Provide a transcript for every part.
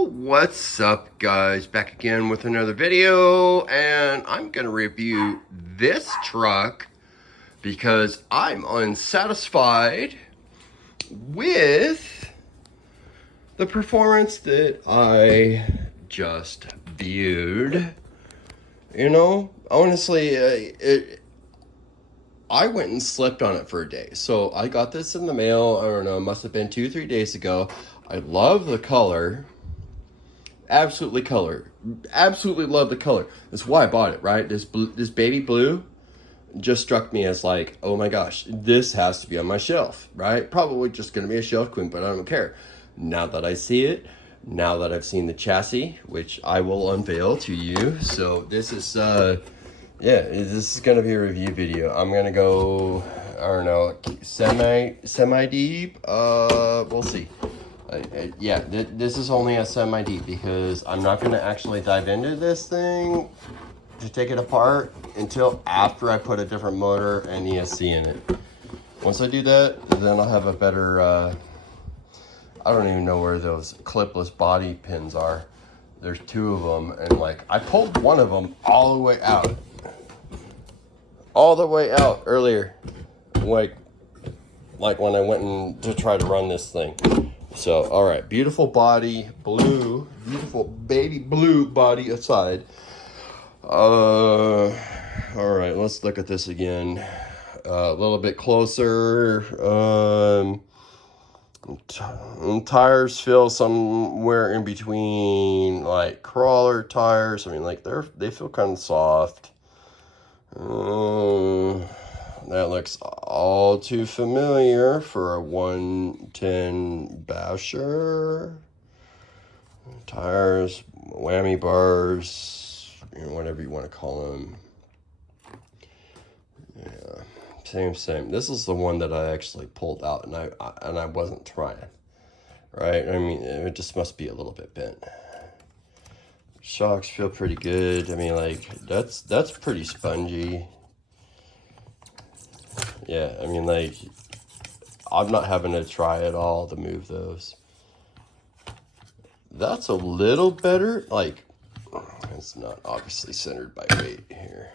Yo, what's up guys? Back again with another video, and I'm gonna review this truck because I'm unsatisfied with the performance that I just viewed. You know, honestly, I went and slept on it for a day. So I got this in the mail, I don't know, it must have been 2-3 days ago. I love the color. Absolutely love the color. That's why I bought it, right? This baby blue just struck me as like, oh my gosh, this has to be on my shelf, right? Probably just gonna be a shelf queen, but I don't care. Now that I see it, now that I've seen the chassis, which I will unveil to you. So this is yeah, this is gonna be a review video. I'm gonna go, I don't know, semi deep. We'll see. Yeah, this is only a semi deep because I'm not gonna actually dive into this thing to take it apart until after I put a different motor and ESC in it. Once I do that, then I'll have a better. I don't even know where those clipless body pins are. There's two of them, and like I pulled one of them all the way out. All the way out earlier, like when I went in to try to run this thing. So, all right, beautiful body, blue, beautiful baby blue body aside. All right, let's look at this again. A little bit closer. Tires feel somewhere in between, like crawler tires. I mean, like they feel kind of soft. That looks all too familiar for a 110 basher. Tires, whammy bars, you know, whatever you want to call them. Yeah, same. This is the one that I actually pulled out, and I wasn't trying. Right? I mean, it just must be a little bit bent. Shocks feel pretty good. I mean, like that's pretty spongy. Yeah, I mean, like I'm not having to try at all to move those. That's a little better. Like it's not obviously centered by weight here.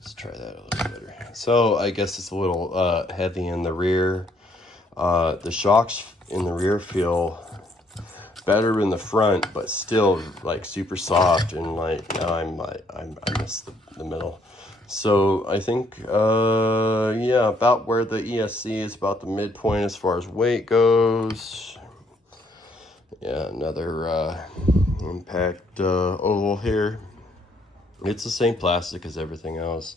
Let's try that a little better. So I guess it's a little heavy in the rear. The shocks in the rear feel better in the front, but still like super soft, and like now I miss the middle. So I think yeah, about where the ESC is, about the midpoint as far as weight goes. Yeah, another impact oval here. It's the same plastic as everything else,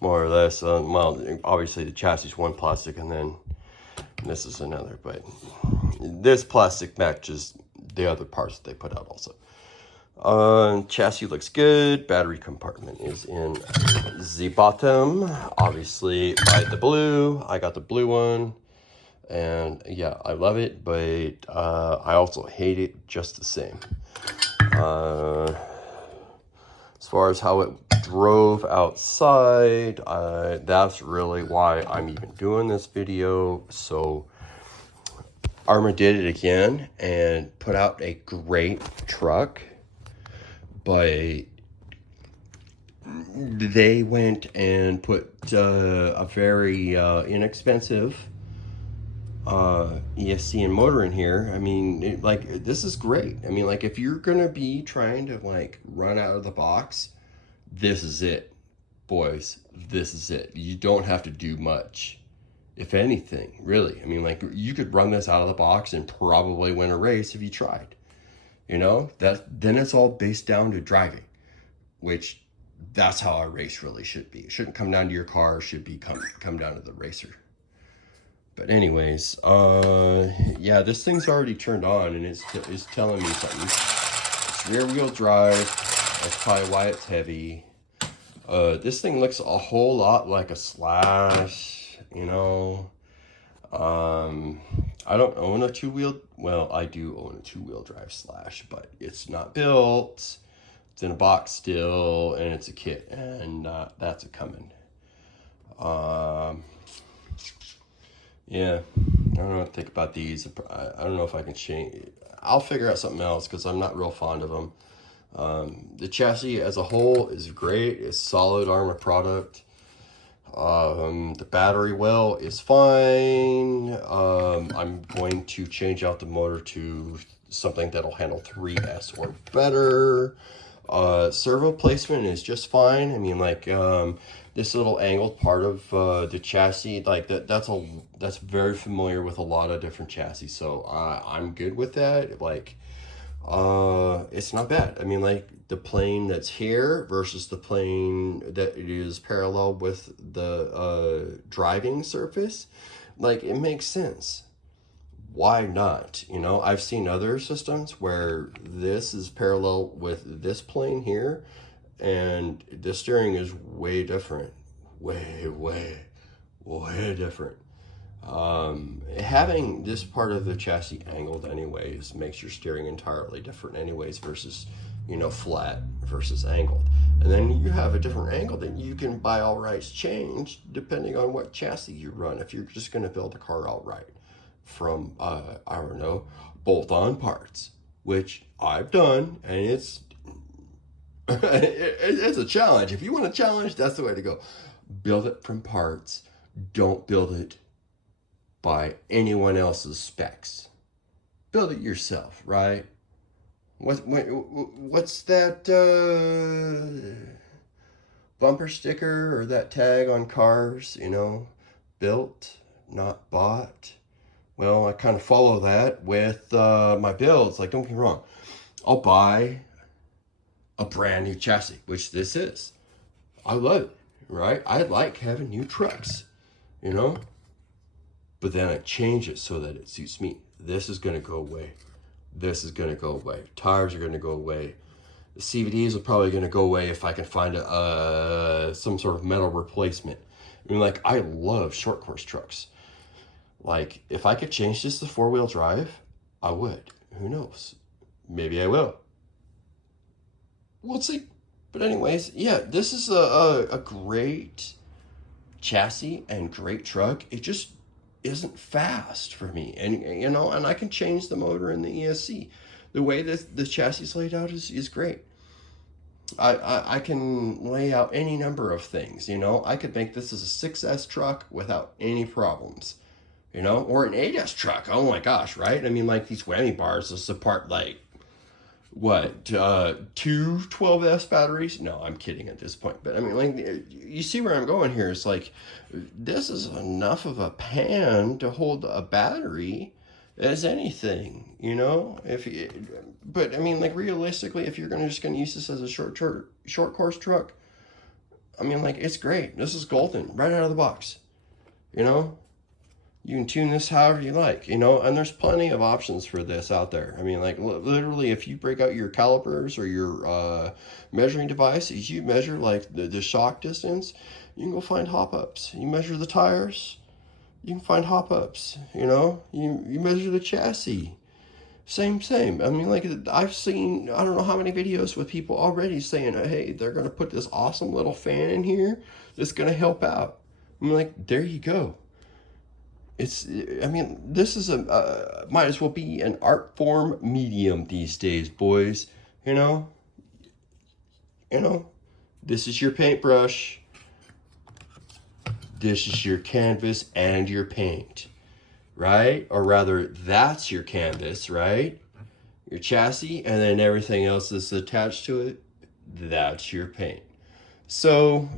more or less. Well, obviously the chassis is one plastic, and then this is another, but this plastic matches the other parts that they put out also. Chassis looks good. Battery compartment is in the bottom. Obviously, by the blue. I got the blue one, and yeah, I love it, but I also hate it just the same. As far as how it drove outside, that's really why I'm even doing this video. So Arrma did it again and put out a great truck, but they went and put a very inexpensive ESC and motor in here. I mean, like this is great. I mean, like if you're gonna be trying to like run out of the box, this is it, boys. This is it. You don't have to do much, if anything, really. I mean, like you could run this out of the box and probably win a race if you tried. You know, then it's all based down to driving, which that's how a race really should be. It shouldn't come down to your car. It should be come down to the racer. But anyways, yeah, this thing's already turned on, and it's telling me something. It's rear wheel drive. That's probably why it's heavy. This thing looks a whole lot like a Slash, you know. I don't own a two-wheel, well, I do own a two-wheel drive Slash, but it's not built. It's in a box still, and it's a kit, and that's a coming. Yeah, I don't know what to think about these. I don't know if I can change. I'll figure out something else because I'm not real fond of them. The chassis as a whole is great. It's solid Arrma product. The battery well is fine. I'm going to change out the motor to something that'll handle 3S or better. Servo placement is just fine. I mean, like, this little angled part of the chassis, like that's very familiar with a lot of different chassis. So I'm good with that. Like, it's not bad. I mean, like the plane that's here versus the plane that it is parallel with the driving surface, like it makes sense. Why not? You know, I've seen other systems where this is parallel with this plane here, and the steering is way different. Way different. Having this part of the chassis angled anyways makes your steering entirely different anyways versus, you know, flat versus angled. And then you have a different angle that you can by all rights change depending on what chassis you run. If you're just going to build a car outright from, I don't know, bolt-on parts, which I've done, and it's it's a challenge. If you want a challenge, that's the way to go. Build it from parts. Don't build it by anyone else's specs. Build it yourself, right? What's that bumper sticker or that tag on cars, you know? Built, not bought. Well, I kind of follow that with my builds. Like, don't get me wrong. I'll buy a brand new chassis, which this is. I love it, right? I like having new trucks, you know? But then I change it so that it suits me. This is going to go away. This is going to go away. Tires are going to go away. The CVDs are probably going to go away if I can find some sort of metal replacement. I mean, like, I love short course trucks. Like, if I could change this to 4-wheel drive, I would. Who knows? Maybe I will. We'll see. But anyways, yeah, this is a great chassis and great truck. It just isn't fast for me. And, you know, and I can change the motor in the ESC. The way that the chassis is laid out is great. I can lay out any number of things, you know. I could make this as a 6S truck without any problems, you know, or an 8S truck. Oh my gosh, right? I mean, like these whammy bars will support like, what, 2 12S batteries? No, I'm kidding at this point. But I mean, like, you see where I'm going here. It's like, this is enough of a pan to hold a battery as anything, you know? But I mean, like, realistically, if you're just gonna use this as a short course truck, I mean, like, it's great. This is golden right out of the box, you know? You can tune this however you like, you know, and there's plenty of options for this out there. I mean, like, literally, if you break out your calipers or your measuring devices, you measure, like, the shock distance, you can go find hop-ups. You measure the tires, you can find hop-ups, you know? You measure the chassis. Same. I mean, like, I've seen, I don't know how many videos with people already saying, hey, they're going to put this awesome little fan in here that's going to help out. I'm like, there you go. I mean, this is might as well be an art form medium these days, boys. You know, this is your paintbrush. This is your canvas and your paint, right? Or rather, that's your canvas, right? Your chassis, and then everything else that's attached to it, that's your paint. So,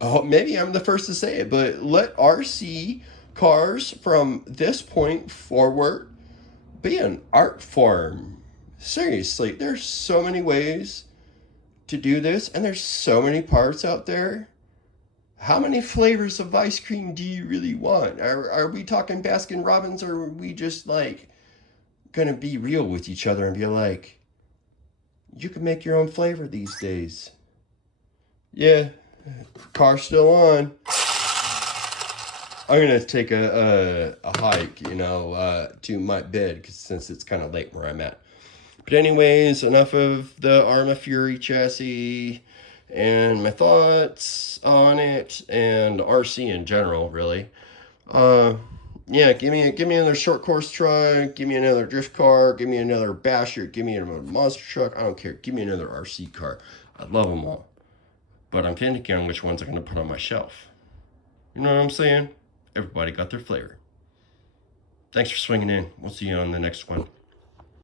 maybe I'm the first to say it, but let RC cars from this point forward be an art form. Seriously, there's so many ways to do this, and there's so many parts out there. How many flavors of ice cream do you really want? Are we talking Baskin Robbins, or are we just like gonna be real with each other and be like, you can make your own flavor these days? Yeah, car's still on. I'm gonna take a hike, you know, to my bed, since it's kind of late where I'm at. But anyways, enough of the Arrma Fury chassis and my thoughts on it and RC in general, really. Yeah, give me another short course truck, give me another drift car, give me another basher, give me another monster truck. I don't care. Give me another RC car. I love them all. But I'm thinking on which ones I'm going to put on my shelf. You know what I'm saying? Everybody got their flavor. Thanks for swinging in. We'll see you on the next one.